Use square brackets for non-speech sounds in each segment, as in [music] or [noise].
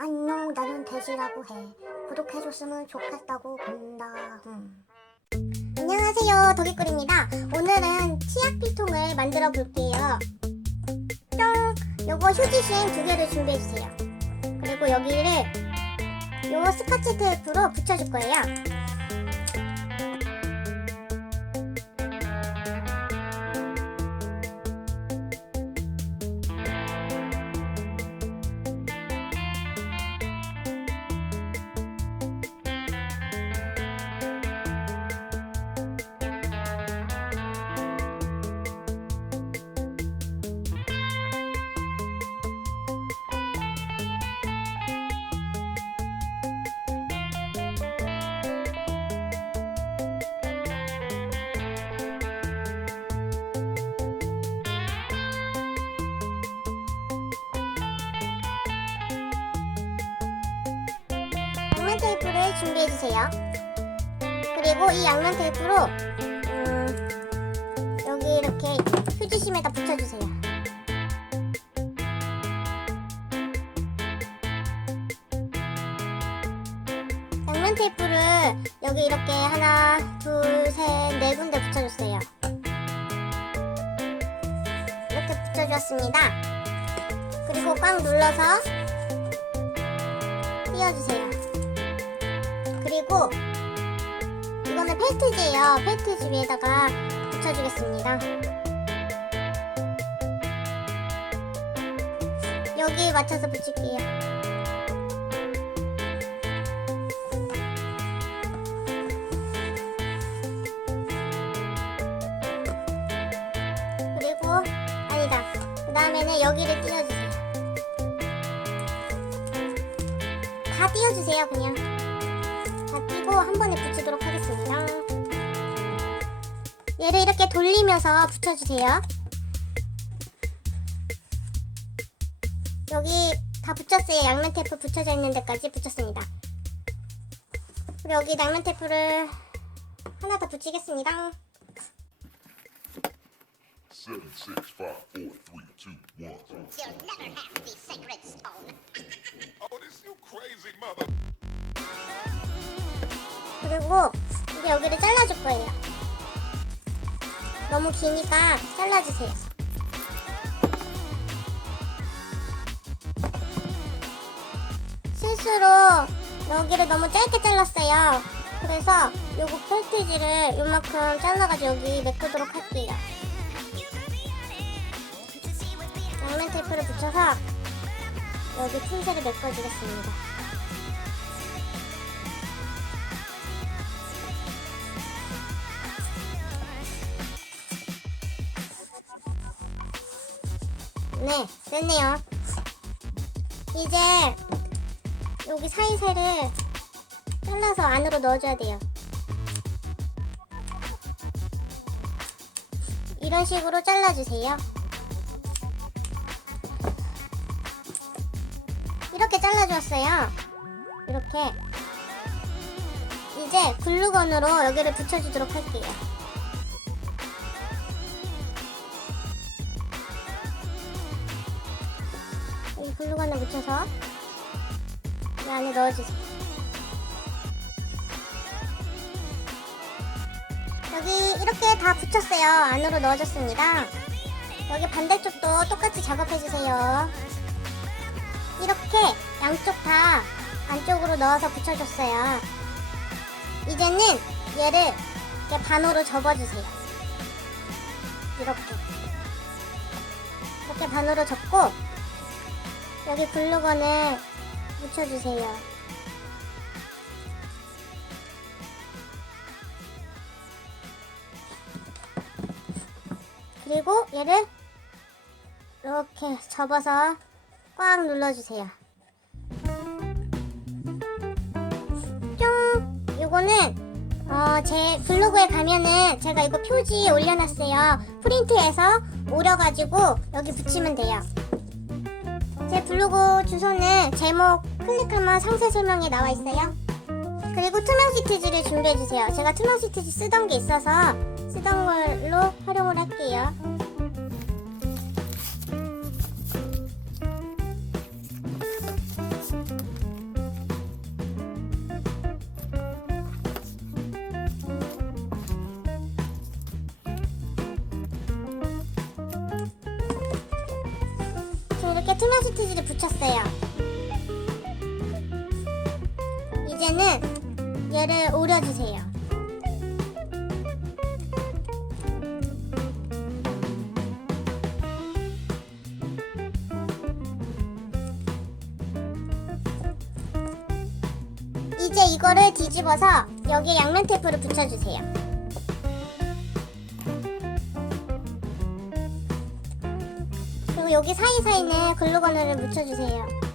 안녕 나는 돼지라고 해. 구독해줬으면 좋겠다고 본다. 음. 안녕하세요 도기꿀입니다. 오늘은 치약 필통을 만들어 볼게요. 뿅! 요거 휴지심 두 개를 준비해주세요. 그리고 여기를 요 스카치 테이프로 붙여줄 거예요 양면 테이프를 준비해주세요. 그리고 이 양면 테이프로 음, 여기 이렇게 휴지심에다 붙여주세요. 양면 테이프를 여기 이렇게 하나, 둘, 셋, 네 군데 붙여줬어요. 이렇게 붙여주었습니다. 그리고 꽉 눌러서 띄워주세요. 그리고 이거는 펠트지예요. 펠트지 위에다가 붙여주겠습니다. 여기 맞춰서 붙일게요. 그리고 아니다. 그 다음에는 여기를 띄워주세요. 다 띄워주세요, 그냥. 다 띄고 한 번에 붙이도록 하겠습니다. 얘를 이렇게 돌리면서 붙여주세요. 여기 다 붙였어요. 양면 테이프 붙여져 있는 데까지 붙였습니다. 그리고 여기 양면 테이프를 하나 더 붙이겠습니다. Seven, six, five, four, three, two, one. You'll never have the sacred stone. Oh, this you crazy mother. 그리고 이제 여기를 잘라줄 거예요. 너무 기니까 잘라주세요. 실수로 여기를 너무 짧게 잘랐어요. 그래서 요거 펠트지를 요만큼 잘라가지고 여기 메꾸도록 할게요. 양면 테이프를 붙여서 여기 틈새를 메꿔주겠습니다. 네, 됐네요. 이제 여기 사이사이를 잘라서 안으로 넣어줘야 돼요. 이런 식으로 잘라주세요. 이렇게 잘라주었어요. 이렇게. 이제 글루건으로 여기를 붙여주도록 할게요. 글루건을 묻혀서 이 안에 넣어주세요. 여기 이렇게 다 붙였어요. 안으로 넣어줬습니다. 여기 반대쪽도 똑같이 작업해주세요. 이렇게 양쪽 다 안쪽으로 넣어서 붙여줬어요. 이제는 얘를 이렇게 반으로 접어주세요. 이렇게. 이렇게 반으로 접고 여기 글루건을 묻혀주세요. 그리고 얘를 이렇게 접어서 꽉 눌러주세요. 뿅! 이거는 어, 제 블로그에 가면은 제가 이거 표지에 올려놨어요. 프린트해서 오려가지고 여기 붙이면 돼요. 제 블로그 주소는 제목 클릭하면 상세 설명에 나와 있어요. 그리고 투명 시트지를 준비해주세요. 제가 투명 시트지 쓰던 게 있어서 쓰던 걸로 활용을 할게요. 이제는 얘를 오려주세요. 이제 이거를 뒤집어서 여기에 양면 테이프를 붙여주세요. 그리고 여기 사이사이는 글루건을 묻혀주세요.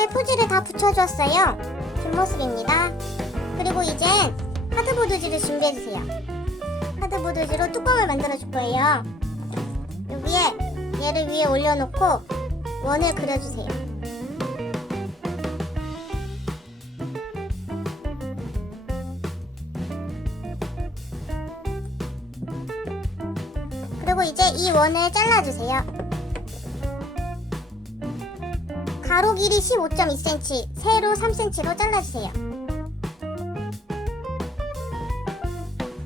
이렇게 포즈를 다 붙여줬어요. 뒷모습입니다. 그리고 이젠 하드보드지를 준비해주세요. 하드보드지로 뚜껑을 만들어줄 거예요. 여기에 얘를 위에 올려놓고 원을 그려주세요. 그리고 이제 이 원을 잘라주세요. 가로 길이 15.2cm, 세로 3cm로 잘라주세요.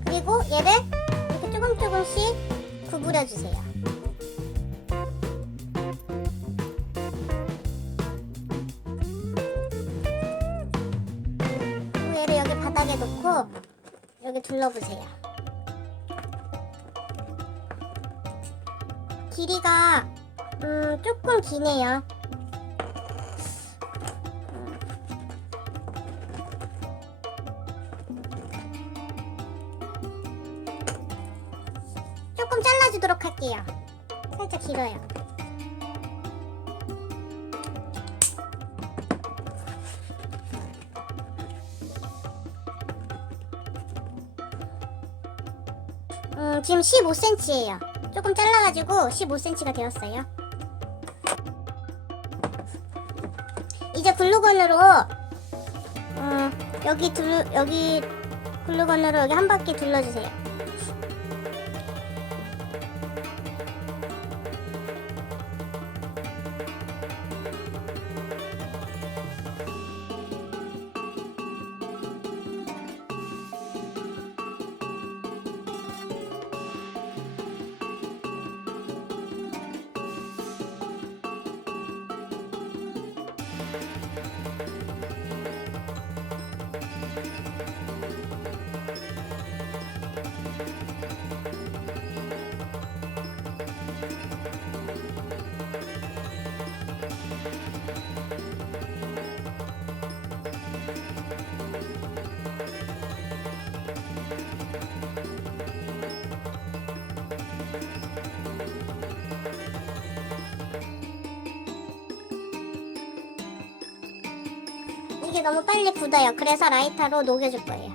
그리고 얘를 이렇게 조금 조금씩 구부려주세요. 그리고 얘를 여기 바닥에 놓고 여기 둘러보세요. 길이가 음, 조금 기네요. 할게요. 살짝 길어요. 음, 지금 15cm예요. 조금 잘라가지고 15cm가 되었어요. 이제 글루건으로 음, 여기 둘 여기 글루건으로 여기 한 바퀴 둘러주세요. 이게 너무 빨리 굳어요. 그래서 라이터로 녹여줄 거예요.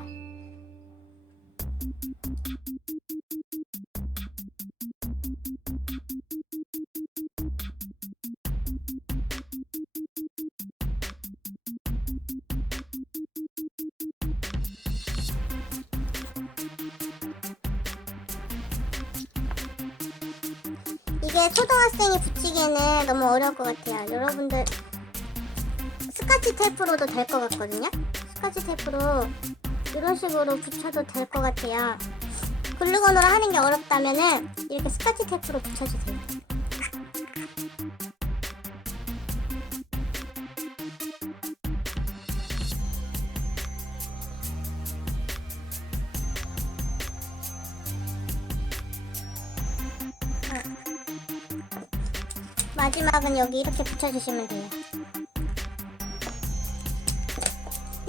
이게 초등학생이 붙이기에는 너무 어려울 것 같아요. 여러분들 스카치 테이프로도 될 것 같거든요. 스카치 테이프로 이런 식으로 붙여도 될 것 같아요. 글루건으로 하는 게 어렵다면은 이렇게 스카치 테이프로 붙여주세요. 마지막은 여기 이렇게 붙여주시면 돼요.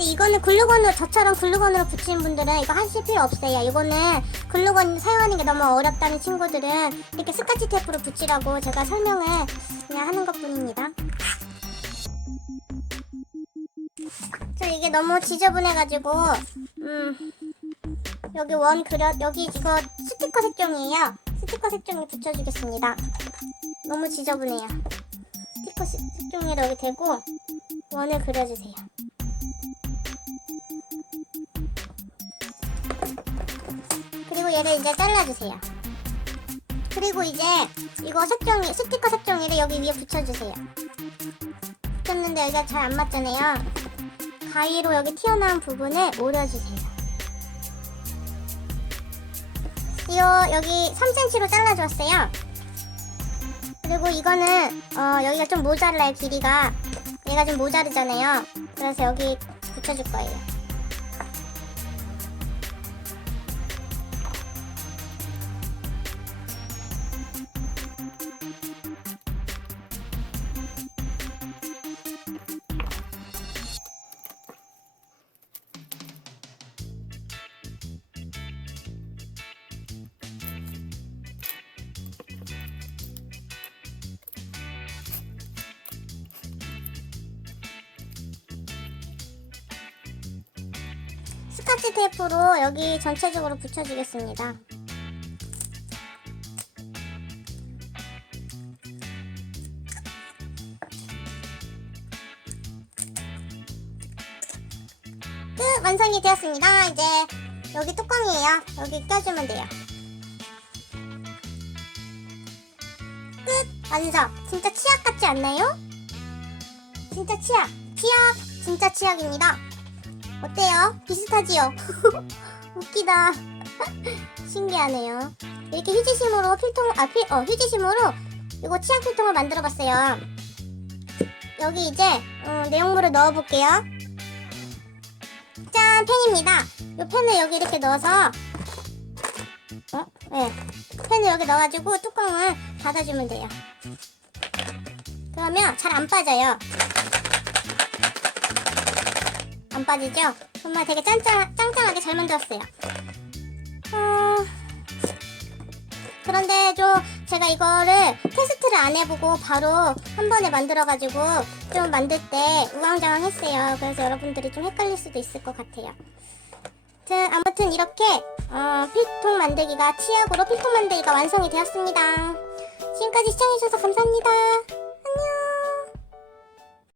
근데 이거는 글루건으로 저처럼 글루건으로 붙이는 분들은 이거 하실 필요 없어요. 이거는 글루건 사용하는 게 너무 어렵다는 친구들은 이렇게 스카치 테이프로 붙이라고 제가 설명을 그냥 하는 것 뿐입니다. 저 이게 너무 지저분해가지고 음 여기 원 그려 여기 이거 스티커 색종이에요. 스티커 색종이 붙여주겠습니다. 너무 지저분해요. 스티커 스- 색종이를 여기 대고 원을 그려주세요. 얘를 이제 잘라주세요. 그리고 이제 이거 색종이 스티커 색종이를 여기 위에 붙여주세요. 붙였는데 여기가 잘 안 맞잖아요. 가위로 여기 튀어나온 부분을 오려주세요. 이거 여기 3cm로 잘라주었어요. 그리고 이거는 어, 여기가 좀 모자라요 길이가 얘가 좀 모자르잖아요. 그래서 여기 붙여줄 거예요. 스카치 테이프로 여기 전체적으로 붙여주겠습니다. 끝! 완성이 되었습니다. 이제 여기 뚜껑이에요. 여기 껴주면 돼요. 끝! 완성! 진짜 치약 같지 않나요? 진짜 치약! 치약! 진짜 치약입니다. 어때요? 비슷하지요? [laughs] 웃기다. [laughs] 신기하네요. 이렇게 휴지심으로 필통, 아, 필, 어, 휴지심으로 이거 치약 필통을 만들어 봤어요. 여기 이제, 음, 내용물을 넣어 볼게요. 짠! 펜입니다. 이 펜을 여기 이렇게 넣어서, 어? 네. 펜을 여기 넣어가지고 뚜껑을 닫아주면 돼요. 그러면 잘 안 빠져요. 안 빠지죠? 정말 되게 짠짠, 짱짱하게 잘 만들었어요. 어... 그런데 좀 제가 이거를 테스트를 안 해보고 바로 한 번에 만들어가지고 좀 만들 때 우왕좌왕 했어요. 그래서 여러분들이 좀 헷갈릴 수도 있을 것 같아요. 아무튼, 이렇게 어, 필통 만들기가 치약으로 필통 만들기가 완성이 되었습니다. 지금까지 시청해주셔서 감사합니다.